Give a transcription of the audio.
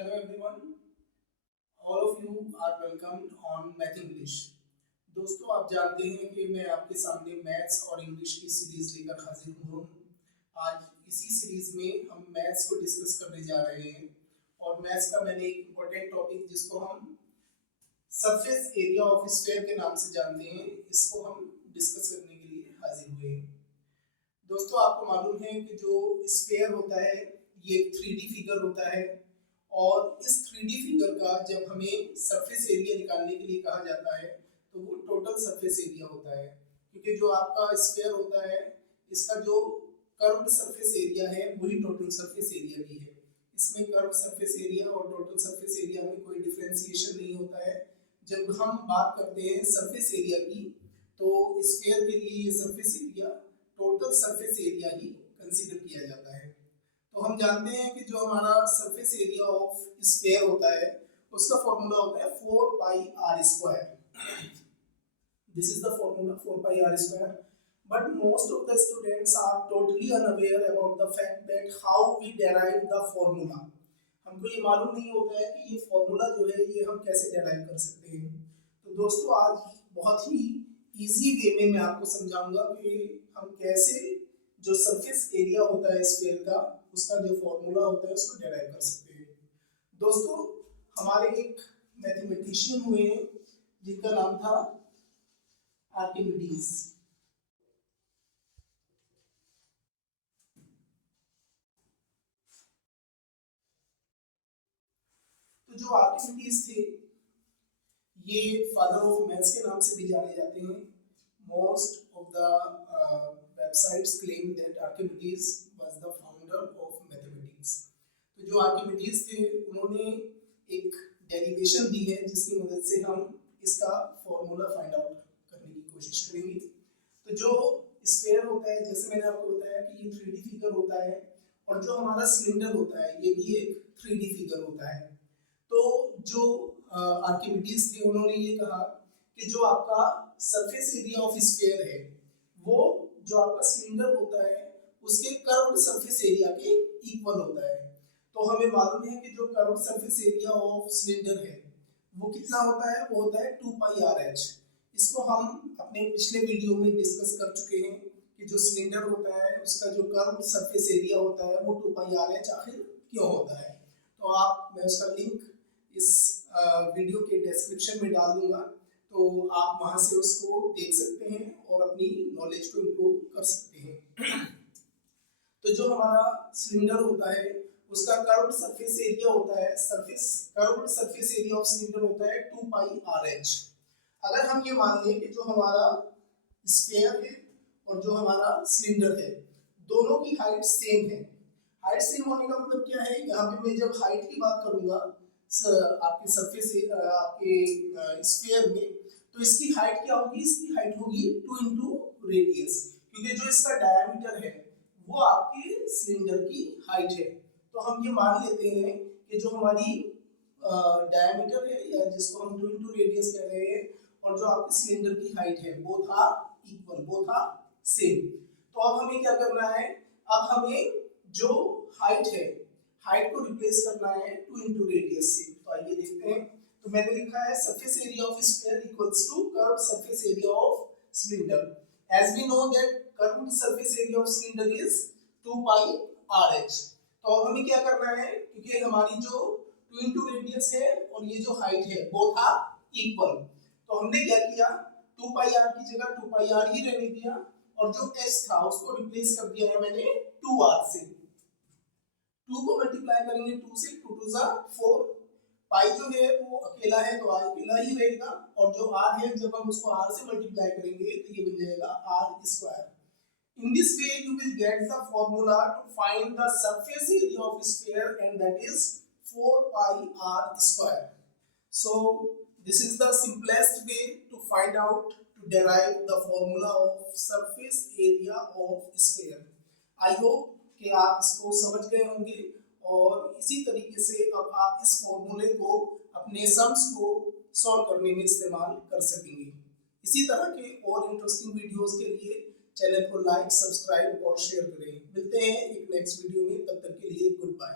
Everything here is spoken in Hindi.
Hello everyone, all of you are welcomed on Math English। दोस्तों, आप जानते हैं कि मैं आपके सामने मैथ्स और इंग्लिश की सीरीज लेकर हाजिर हुआ हूँ। आज इसी सीरीज में हम मैथ्स को डिस्कस करने जा रहे हैं और मैथ्स का मैंने एक इम्पोर्टेंट टॉपिक जिसको हम सरफेस एरिया ऑफ स्फीयर के नाम से जानते हैं, इसको हम डिस्कस करने के लिए हाजिर हुए हैं। दोस्तों, आपको मालूम है कि जो स्फीयर होता है ये एक 3D फिगर होता है और इस 3D फिगर का जब हमें सरफेस एरिया निकालने के लिए कहा जाता है तो वो टोटल सरफेस एरिया होता है, क्योंकि जो आपका स्फीयर होता है इसका जो कर्व्ड सरफेस एरिया है वही टोटल सरफेस एरिया भी है। इसमें कर्व्ड सरफेस एरिया और टोटल सरफेस एरिया में कोई डिफरेंशिएशन नहीं होता है। जब हम बात करते हैं सरफेस एरिया की तो स्फीयर के लिए ये surface area total surface area ही कंसीडर किया जाता है। तो हम जानते हैं कि जो हमारा सरफेस एरिया ऑफ स्फीयर होता है उसका फॉर्मूला होता है 4 pi r square. This is the formula 4 pi r square, but most of the students are totally unaware about the fact that how we derive the formula. हमको ये मालूम नहीं होता है कि ये फॉर्मूला जो है ये हम कैसे डेराइव कर सकते हैं। तो दोस्तों, आज बहुत ही इजी वे में मैं आपको समझाऊंगा कि हम कैसे जो सरफेस एरिया होता है स्फीयर का उसका जो फॉर्मूला होता है उसको डेराइव कर सकते हैं। दोस्तों, हमारे एक मैथमेटिशियन हुए हैं जिनका नाम था आर्किमिडीज। तो जो आर्किमिडीज थे ये फादर ऑफ मैथ्स के नाम से भी जाने जाते हैं। Most of the websites claim that Archimedes was the founder of mathematics। तो जो आर्किमिडीज थे उन्होंने एक डेरिवेशन दी है जिसकी मदद से हम इसका फॉर्मूला फाइंड आउट करने की कोशिश करेंगे। तो जो स्फीयर होता है, जैसे मैंने आपको बताया कि ये 3D फिगर होता है और जो हमारा सिलेंडर होता है ये भी एक 3D फिगर होता है। तो जो आर्किमिडीज थे उन्होंने ये कहा कि जो आपका सरफेस एरिया ऑफ स्फीयर है वो जो आपका सिलेंडर होता है उसके कर्व्ड सरफेस एरिया के इक्वल होता है। तो हमें मालूम है कि जो curved surface area of cylinder है वो कितना होता है, वो होता है 2 पाई आर एच। इसको हम अपने पिछले वीडियो में डिस्कस कर चुके हैं कि जो सिलेंडर होता है उसका जो कर्व्ड सरफेस एरिया होता है वो 2 पाई आर एच आखिर क्यों होता है। तो मैं उसका लिंक इस वीडियो के डिस्क्रिप्शन में डाल दूंगा, तो आप वहां से उसको देख सकते हैं और अपनी नॉलेज को इम्प्रूव कर सकते हैं। तो जो हमारा सिलेंडर होता है उसका कर्व्ड सरफेस एरिया होता है, curved surface area of cylinder होता है 2 पाई आर एच। अगर हम ये मान लें कि जो हमारा स्फीयर है और जो हमारा सिलेंडर है दोनों की हाइट सेम है। हाइट सेम होने का मतलब क्या है, यहाँ पे मैं जब हाइट की बात करूंगा आपके सरफेस आपके स्फीयर में, तो इसकी हाइट क्या होगी, इसकी हाइट होगी 2 इंटू रेडियस, क्योंकि जो इसका डायमीटर है वो आपके सिलेंडर की हाइट है। तो हम ये मान लेते हैं कि जो हमारी डायमीटर है या जिसको हम 2 इंटू रेडियस कह रहे हैं और जो आपके सिलेंडर की हाइट है वो था इक्वल, वो था सेम। तो अब हमें क्या करना है, अब हमें जो हाइट है हाइट को रिप्लेस करना है 2 इंटू रेडियस से। तो आइए देखते हैं। तो मैंने लिखा है surface area of sphere equals to curved surface area of cylinder. As we know that curved surface area of cylinder is 2 pi r h. तो अब हमें क्या करना है, क्योंकि हमारी जो 2 इंटू रेडियस है और ये जो हाइट है वो था इक्वल, तो हमने क्या किया 2 पाई आर की जगह 2 पाई आर ही रहने दिया और जो एच था उसको रिप्लेस कर दिया है मैंने 2 आर से। 2 को मल्टीप्लाई करेंगे 2 से, 2 टू ज़ा 4, पाई जो है वो अकेला है तो आर अकेला ही रहेगा और जो आर है जब हम उसको आर से मल्टीप्लाई करेंगे तो ये बन जाएगा r square. In this way you will get the formula to find the surface area of sphere and that is 4 pi r square. So this is the simplest way to find out, to derive the formula of surface area of sphere. I hope कि आप इसको समझ गए होंगे और इसी तरीके से अब आप इस फॉर्मूले को अपने सम्स को सॉल्व करने में इस्तेमाल कर सकेंगे। इसी तरह के और इंटरेस्टिंग वीडियोस के लिए चैनल को लाइक, सब्सक्राइब और शेयर करें। मिलते हैं एक नेक्स्ट वीडियो में, तब तक के लिए गुड बाय।